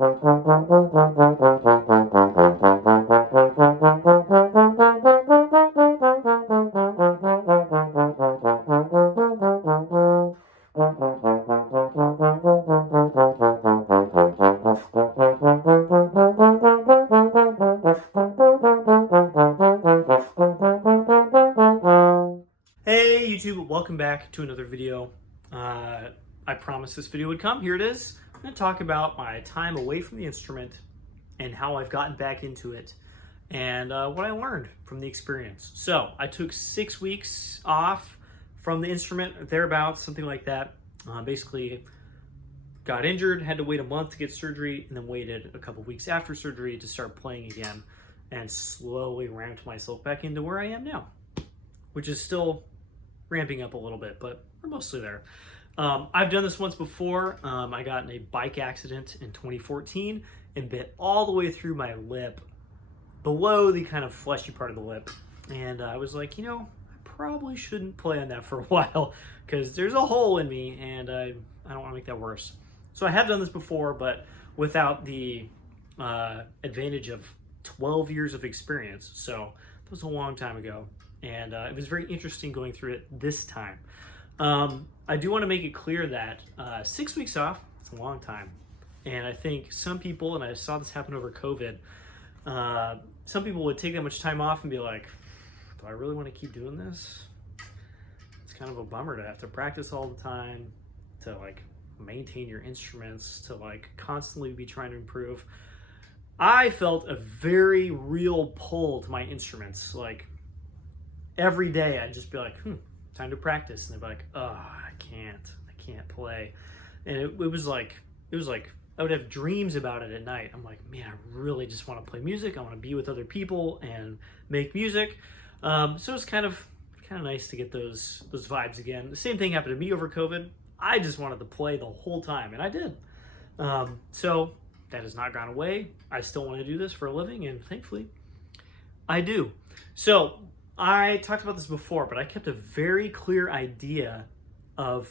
Hey YouTube, welcome back to another video. I promised this video would come. Here it is. I'm going to talk about my time away from the instrument and how I've gotten back into it and what I learned from the experience. So I took 6 weeks off from the instrument, thereabouts, something like that. Basically got injured, had to wait a month to get surgery, and then waited a couple weeks after surgery to start playing again, and slowly ramped myself back into where I am now, which is still ramping up a little bit, but we're mostly there. I've done this once before. I got in a bike accident in 2014 and bit all the way through my lip, below the kind of fleshy part of the lip. And I was like, I probably shouldn't play on that for a while because there's a hole in me and I don't want to make that worse. So I have done this before, but without the advantage of 12 years of experience. So that was a long time ago. And it was very interesting going through it this time. I do want to make it clear that 6 weeks off, it's a long time. And I think some people, and I saw this happen over COVID, some people would take that much time off and be like, do I really want to keep doing this? It's kind of a bummer to have to practice all the time, to like maintain your instruments, to like constantly be trying to improve. I felt a very real pull to my instruments. Like every day I'd just be like, time to practice. And they'd be like, oh, I can't play. And it was like, I would have dreams about it at night. I'm like, man, I really just want to play music. I want to be with other people and make music. So it's kind of nice to get those vibes again. The same thing happened to me over COVID. I just wanted to play the whole time, and I did. So that has not gone away. I still want to do this for a living, and thankfully I do. So I talked about this before, but I kept a very clear idea of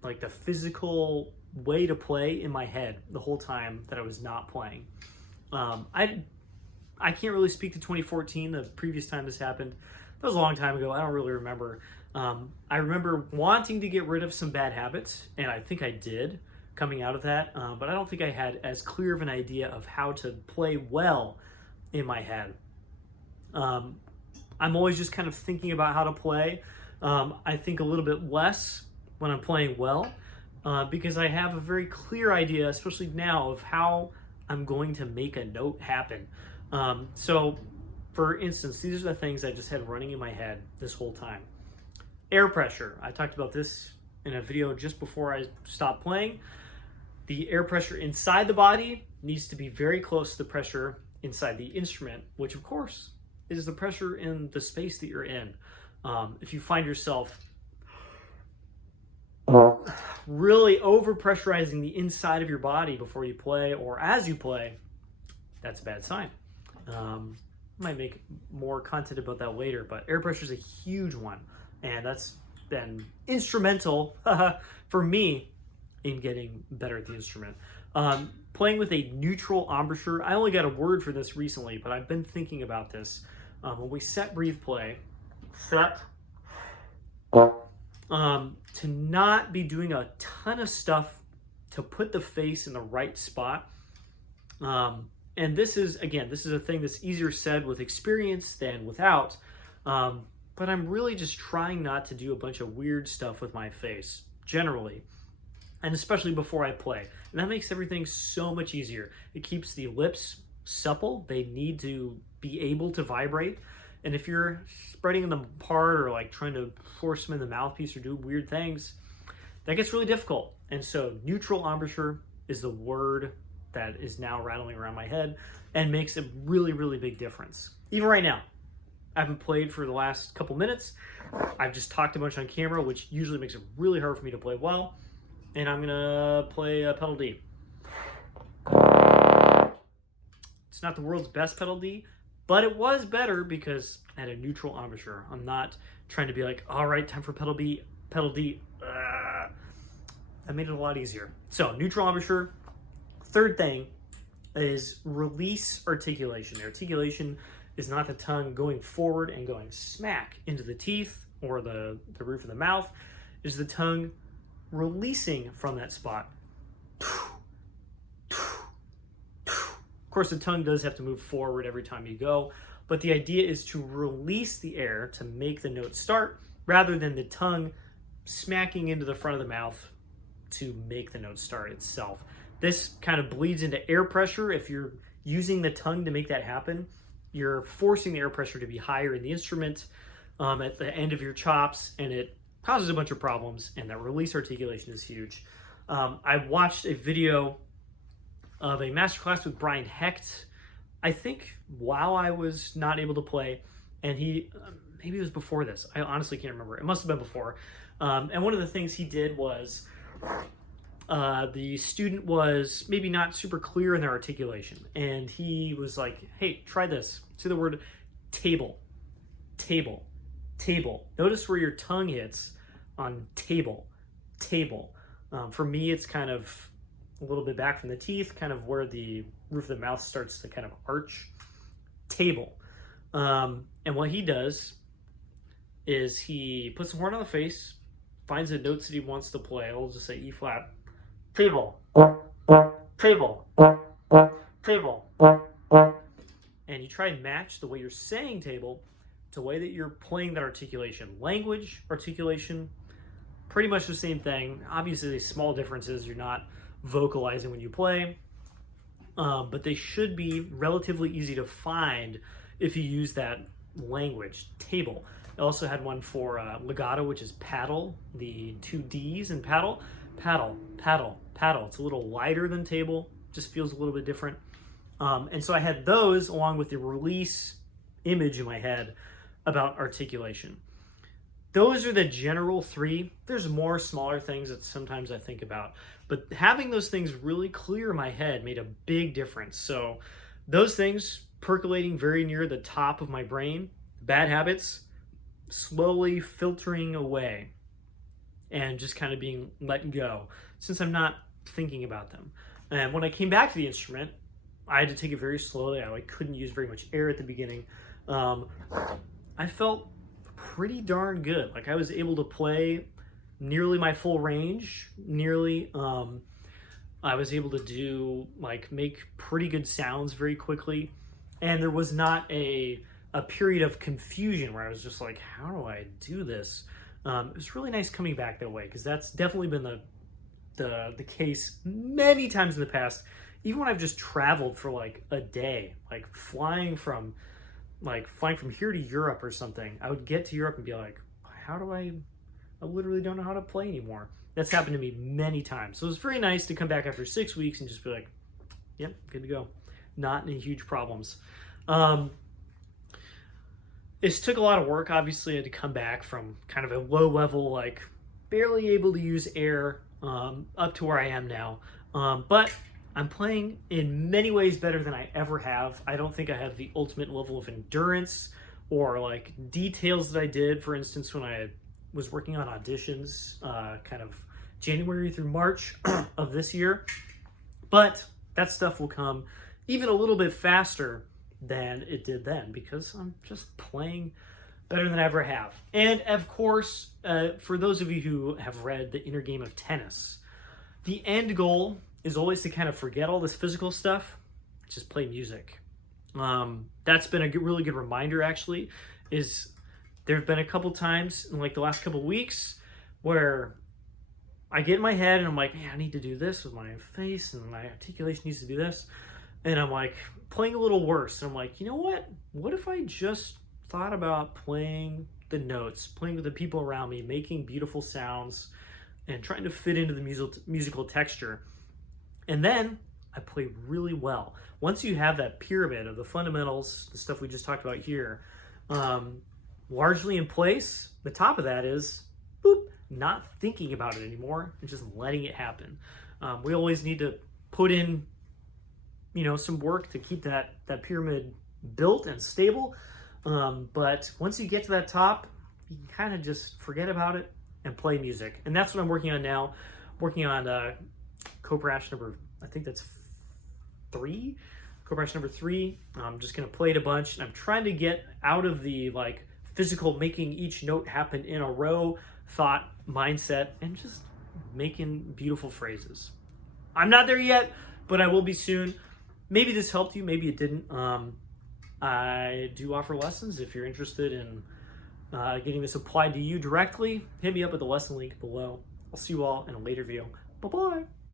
like the physical way to play in my head the whole time that I was not playing. I can't really speak to 2014, the previous time this happened. That was a long time ago. I don't really remember. I remember wanting to get rid of some bad habits, and I think I did coming out of that, but I don't think I had as clear of an idea of how to play well in my head. I'm always just kind of thinking about how to play. I think a little bit less when I'm playing well, because I have a very clear idea, especially now, of how I'm going to make a note happen. So for instance, these are the things I just had running in my head this whole time. Air pressure. I talked about this in a video just before I stopped playing. The air pressure inside the body needs to be very close to the pressure inside the instrument, which of course is the pressure in the space that you're in. If you find yourself really overpressurizing the inside of your body before you play or as you play, that's a bad sign. Might make more content about that later, but air pressure is a huge one, and that's been instrumental for me in getting better at the instrument. Playing with a neutral embouchure, I only got a word for this recently, but I've been thinking about this. When we set, breathe, play, set, to not be doing a ton of stuff to put the face in the right spot. And this is a thing that's easier said with experience than without. But I'm really just trying not to do a bunch of weird stuff with my face, generally. And especially before I play. And that makes everything so much easier. It keeps the lips supple. They need to be able to vibrate. And if you're spreading them apart or like trying to force them in the mouthpiece or do weird things, that gets really difficult. And so neutral embouchure is the word that is now rattling around my head and makes a really, really big difference. Even right now, I haven't played for the last couple minutes. I've just talked a bunch on camera, which usually makes it really hard for me to play well. And I'm gonna play a pedal D. It's not the world's best pedal D, but it was better because I had a neutral embouchure. I'm not trying to be like, all right, time for pedal D. That made it a lot easier. So neutral embouchure. Third thing is release articulation. Articulation is not the tongue going forward and going smack into the teeth or the roof of the mouth. It is the tongue releasing from that spot. Of course, the tongue does have to move forward every time you go, but the idea is to release the air to make the note start rather than the tongue smacking into the front of the mouth to make the note start itself. This kind of bleeds into air pressure. If you're using the tongue to make that happen, you're forcing the air pressure to be higher in the instrument at the end of your chops, and it causes a bunch of problems, and that release articulation is huge. I watched a video of a masterclass with Brian Hecht, I think while I was not able to play, and he, maybe it was before this, I honestly can't remember, it must have been before, and one of the things he did was, the student was maybe not super clear in their articulation, and he was like, hey, try this. Say the word table, table, table. Notice where your tongue hits on table, table. For me, it's kind of a little bit back from the teeth, kind of where the roof of the mouth starts to kind of arch. Table. And what he does is he puts the horn on the face, finds the notes that he wants to play. I'll just say E flat. Table, table, table. And you try and match the way you're saying table to the way that you're playing that articulation. Language, articulation, pretty much the same thing. Obviously, there's small differences. You're not vocalizing when you play, but they should be relatively easy to find if you use that language. Table. I also had one for legato, which is paddle, the 2 Ds in paddle. Paddle, paddle, paddle. It's a little lighter than table, just feels a little bit different. And so I had those along with the release image in my head about articulation. Those are the general 3. There's more smaller things that sometimes I think about, but having those things really clear in my head made a big difference. So those things percolating very near the top of my brain, bad habits slowly filtering away and just kind of being let go since I'm not thinking about them. And when I came back to the instrument, I had to take it very slowly. I couldn't use very much air at the beginning. I felt pretty darn good. Like I was able to play nearly my full range, nearly. I was able to do make pretty good sounds very quickly, and there was not a period of confusion where I was just like, how do I do this? It was really nice coming back that way, because that's definitely been the case many times in the past. Even when I've just traveled for like a day, flying from here to Europe or something, I would get to Europe and be like, I literally don't know how to play anymore. That's happened to me many times. So it was very nice to come back after 6 weeks and just be like, yep, good to go. Not any huge problems. It took a lot of work. Obviously, I had to come back from kind of a low level, barely able to use air, up to where I am now. But I'm playing in many ways better than I ever have. I don't think I have the ultimate level of endurance or details that I did, for instance, when I was working on auditions, kind of January through March of this year. But that stuff will come even a little bit faster than it did then, because I'm just playing better than I ever have. And of course, for those of you who have read The Inner Game of Tennis, the end goal is always to kind of forget all this physical stuff, just play music. That's been a really good reminder, actually. There have been a couple times in the last couple weeks where I get in my head and I'm like, man, I need to do this with my face and my articulation needs to do this. And I'm playing a little worse. And I'm like, you know what? What if I just thought about playing the notes, playing with the people around me, making beautiful sounds, and trying to fit into the musical texture. And then I play really well. Once you have that pyramid of the fundamentals, the stuff we just talked about here, largely in place, the top of that is, boop, not thinking about it anymore and just letting it happen. We always need to put in, some work to keep that pyramid built and stable. But once you get to that top, you can kind of just forget about it and play music. And that's what I'm working on now. Working on Coprash number, I think that's 3. Chord progression number 3. I'm just gonna play it a bunch, and I'm trying to get out of the like physical making each note happen in a row thought mindset and just making beautiful phrases. I'm not there yet, but I will be soon. Maybe this helped you, maybe it didn't. I do offer lessons. If you're interested in getting this applied to you directly, hit me up at the lesson link below. I'll see you all in a later video. Bye-bye.